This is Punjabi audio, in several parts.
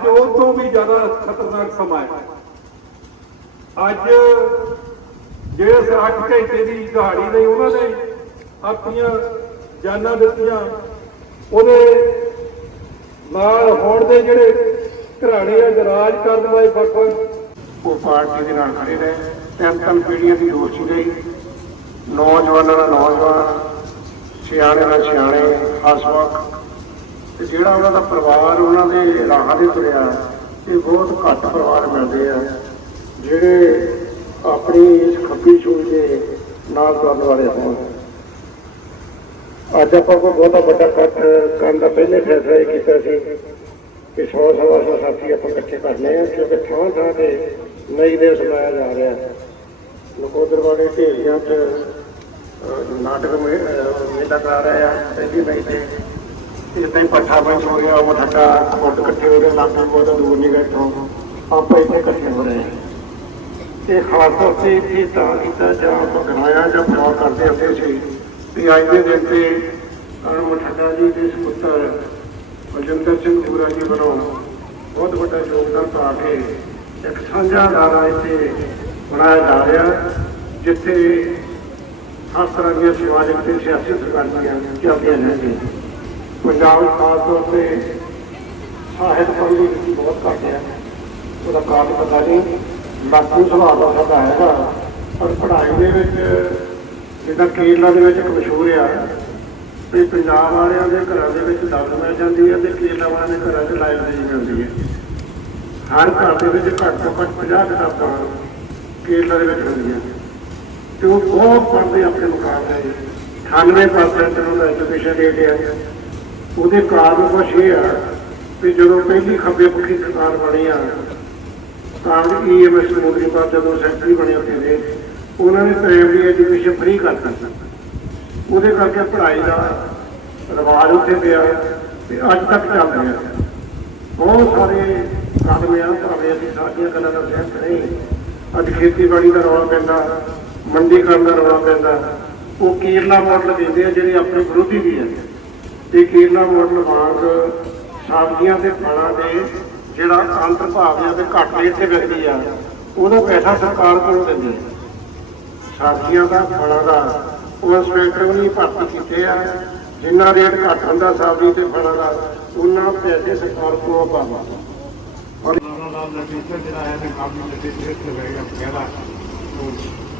ਅੱਜ ਉਹ ਤੋਂ ਵੀ ਜ਼ਿਆਦਾ ਖਤਰਨਾਕ ਸਮਾਂ ਹੈ। ਅੱਜ ਜਿਹੜੇ 8 ਘੰਟੇ ਦੀ ਦਿਹਾੜੀ ਲਈ ਉਹਨਾਂ ਨੇ ਆਪਣੀਆਂ ਜਾਨਾਂ ਦਿੱਤੀਆਂ, ਉਹਦੇ ਨਾਲ ਹੋਣ ਦੇ ਜਿਹੜੇ ਘਰਾਣੇ ਆ ਰਾਜ ਕਰਨ ਵਾਲੇ ਵੱਖ ਉਹ ਪਾਰਟੀ ਦੇ ਨਾਲ ਖੜੇ ਰਹੇ। ਤਿੰਨ ਤਿੰਨ ਪੀੜ੍ਹੀਆਂ ਦੀ ਦੋਸਤੀ ਰਹੀ ਨੌਜਵਾਨਾਂ ਦਾ ਨੌਜਵਾਨ, ਸਿਆਣੇ ਨਾਲ ਸਿਆਣੇ ਹੱਸ ਵਕਤ ਤੇ ਜਿਹੜਾ ਉਹਨਾਂ ਦਾ ਪਰਿਵਾਰ, ਉਹਨਾਂ ਦੇ ਰਾਹਾਂ ਦੇ ਤੁਰਿਆ ਇਹ ਬਹੁਤ ਘੱਟ ਪਰਿਵਾਰ ਮਿਲਦੇ ਆ, ਜਿਹੜੇ ਆਪਣੀ ਇਸ ਖੱਬੀ ਛੂਹ ਦੇ ਨਾਲ ਤੁਰਨ ਵਾਲੇ ਹੋਣ। ਅੱਜ ਆਪਾਂ ਕੋਈ ਬਹੁਤਾ ਵੱਡਾ ਇਕੱਠ ਕਰਨ ਦਾ ਪਹਿਲੇ ਫੈਸਲਾ ਇਹ ਕੀਤਾ ਸੀ ਕਿ 100 ਸਵਾ ਸੌ ਸਾਥੀ ਆਪਾਂ ਇਕੱਠੇ ਕਰਨੇ ਆ, ਕਿਉਂਕਿ ਥਾਂ ਥਾਂ ਤੇ ਨਈ ਦੇ ਸੁਣਾਇਆ ਜਾ ਰਿਹਾ। ਨਕੋਦਰ ਵਾਲੇ ਢੇਰੀਆਂ 'ਚ ਨਾਟਕ ਮੇ- ਮੇਲਾ ਕਰਾ ਰਹੇ ਆ, ਪਹਿਲੀ ਮਈ ਤੇ। ਜਿੱਦਾਂ ਹੀ ਪੱਠਾ ਬੰਦ ਹੋ ਗਿਆ ਉਹ ਠੱਡਾ ਮੁੱਢ ਇਕੱਠੇ ਹੋ ਰਹੇ ਲਾਗੇ ਬਹੁਤ ਦੂਰ ਨਹੀਂ ਗਏ ਇੱਥੋਂ। ਆਪਾਂ ਇੱਥੇ ਇਕੱਠੇ ਹੋ ਰਹੇ ਹਾਂ। ਇਹ ਖਾਸ ਤੌਰ ਤੇ ਇਹ ਤਾਂ ਕੀਤਾ ਜਾਂ ਆਪਾਂ ਗਨਾਇਆ ਜਾਂ ਪਿਆਰ ਕਰਦੇ ਹੁੰਦੇ ਸੀ ਵੀ। ਅੱਜ ਦੇ ਦਿਨ ਤੇ ਅਹ, ਮਠੱਡਾ ਜੀ ਦੇ ਸੁਪੁੱਤਰ ਬਲਜਿੰਦਰ ਸਿੰਘ ਪੂਰਾ ਜੀ ਵੱਲੋਂ ਬਹੁਤ ਵੱਡਾ ਯੋਗਦਾਨ ਪਾ ਕੇ ਇੱਕ ਸਾਂਝਾ ਅਦਾਰਾ ਇੱਥੇ ਬਣਾਇਆ ਜਾ ਰਿਹਾ ਜਿੱਥੇ ਹਰ ਤਰ੍ਹਾਂ ਦੀਆਂ ਸਮਾਜਿਕ ਤੇ ਸਿਆਸੀ ਸਰਕਾਰੀਆਂ ਚੱਲਦੀਆਂ ਰਹਿੰਦੀਆਂ ਪੰਜਾਬ ਵਿੱਚ ਖਾਸ ਤੌਰ ਤੇ ਸਾਹਿਤ ਪੜ੍ਹਨ ਦੀ ਬਹੁਤ ਘੱਟ ਹੈ। ਉਹਦਾ ਕਾਰਨ ਪਤਾ ਨਹੀਂ। ਬਾਕੀ ਸੁਭਾਅ ਦਾ ਸਾਡਾ ਹੈਗਾ। ਪਰ ਪੜ੍ਹਾਈ ਦੇ ਵਿੱਚ ਜਿੱਦਾਂ ਕੇਰਲਾ ਦੇ ਵਿੱਚ ਇੱਕ ਮਸ਼ਹੂਰ ਆ, ਵੀ ਪੰਜਾਬ ਵਾਲਿਆਂ ਦੇ ਘਰਾਂ ਦੇ ਵਿੱਚ ਦੌੜ ਮਿਲ ਜਾਂਦੀ ਹੈ ਤੇ ਕੇਰਲਾ ਵਾਲਿਆਂ ਦੇ ਘਰਾਂ 'ਚ ਲਾਇਬ੍ਰੇਰੀ ਮਿਲਦੀ ਹੈ। ਹਰ ਘਰ ਦੇ ਵਿੱਚ ਘੱਟ ਤੋਂ ਘੱਟ 50 ਕਿਤਾਬਾਂ ਕੇਰਲਾ ਦੇ ਵਿੱਚ ਹੁੰਦੀਆਂ। ਤੇ ਉਹ ਬਹੁਤ ਪੜ੍ਹਦੇ ਆਪਣੇ ਮੁਕਾਬਲੇ। 98% ਉਹਨਾਂ ਦਾ ਐਜੂਕੇਸ਼ਨ ਰੇਟ ਹੈ ਉਹਦੇ ਕਾਰਨ ਕੁਛ ਇਹ ਆ ਵੀ ਜਦੋਂ ਪਹਿਲੀ ਖੱਬੇ ਪੱਖੀ ਸਰਕਾਰ ਬਣੀ ਆ ਕਾਂਗਰਸ ਈਐਮਐਸ ਮੋਦੀ ਬਾਅਦ ਜਦੋਂ ਸੈਕਟਰੀ ਬਣੇ ਉੱਥੇ ਨੇ ਉਹਨਾਂ ਨੇ ਪ੍ਰਾਇਮਰੀ ਐਜੂਕੇਸ਼ਨ ਫ੍ਰੀ ਕਰ ਦਿੱਤਾ। ਉਹਦੇ ਕਰਕੇ ਪੜ੍ਹਾਈ ਦਾ ਰਿਵਾਜ ਉੱਥੇ ਪਿਆ ਤੇ ਅੱਜ ਤੱਕ ਚੱਲ ਰਿਹਾ। ਬਹੁਤ ਸਾਰੇ ਕਦਮ ਆ, ਭਾਵੇਂ ਅਸੀਂ ਸਾਡੀਆਂ ਗੱਲਾਂ ਦਾ ਸਹਿਮਤ ਨਹੀਂ, ਅੱਜ ਖੇਤੀਬਾੜੀ ਦਾ ਰੌਲਾ ਪੈਂਦਾ ਮੰਡੀਕਰਨ ਦਾ ਰੌਲਾ ਪੈਂਦਾ, ਉਹ ਕੇਰਲਾ ਮਾਡਲ ਦਿੰਦੇ ਆ, ਜਿਹੜੇ ਆਪਣੇ ਵਿਰੋਧੀ ਵੀ ਆ। ਤੇ ਕੇਰਲਾ ਮਾਡਲ ਵਾਂਗ ਸਬਜ਼ੀਆਂ ਤੇ ਫਲਾਂ ਦੇ ਜਿਹੜਾ ਅੰਤਰ ਭਾਵ ਆ ਤੇ ਘੱਟ ਰੇਟ ਤੇ ਵਿਕਦੀ ਆ, ਉਹਦਾ ਪੈਸਾ ਸਰਕਾਰ ਕੋਲੋਂ ਦਿੰਦੀ ਸਬਜ਼ੀਆਂ ਦਾ, ਫਲਾਂ ਦਾ, ਉਹ ਇੰਸਪੈਕਟਰ ਨਹੀਂ ਭਰਤੀ ਕੀਤੇ ਆ? ਜਿੰਨਾ ਰੇਟ ਘੱਟ ਹੁੰਦਾ ਸਬਜ਼ੀ ਤੇ ਫਲਾਂ ਦਾ, ਉਹਨਾਂ ਪੈਸੇ ਸਰਕਾਰ ਕੋਲੋਂ ਪਾਵਾ ਔਰ ਉਹਨਾਂ ਦਾ ਨਤੀਜਾ ਜਿਹੜਾ ਹੈ ਨਾ ਕਾਫੀ ਨਤੀਜੇ ਤੇ ਰਹੇਗਾ ਪਹਿਲਾ ਉਹ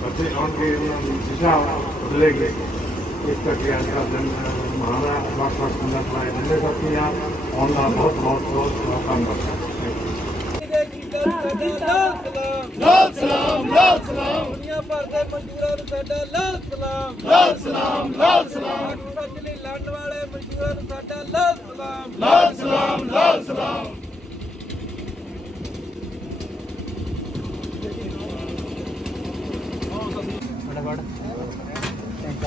ਬੱਚੇ ਆਉਣਗੇ, ਉਹਨਾਂ ਦੀ ਦਿਸ਼ਾ ਬਦਲੇਗੀ। ਇਸ ਅੱਜ ਦਾ ਦਿਨ ਮਹਾਰਾ ਵੱਖ ਵੱਖ ਸੰਦਾਂ ਪੜਾਏ ਜਾਂਦੇ ਸਾਥੀ ਆ ਆਉਣ ਦਾ ਬਹੁਤ ਬਹੁਤ ਬਹੁਤ ਕੰਮ ਕਰਦਾ ਲਾਲ ਸਲਾਮ ਲਾਲ ਸਲਾਮ। ਦੁਨੀਆ ਭਰ ਦੇ ਮਜ਼ਦੂਰਾਂ ਨੂੰ ਸਾਡਾ ਲਾਲ ਸਲਾਮ। ਲਾਲ ਸਲਾਮ ਲਾਲ ਸਲਾਮ। ਸੱਚ ਲਈ ਲੜਨ ਵਾਲੇ ਮਜ਼ਦੂਰਾਂ ਨੂੰ ਸਾਡਾ ਲਾਲ ਸਲਾਮ। ਲਾਲ ਸਲਾਮ ਲਾਲ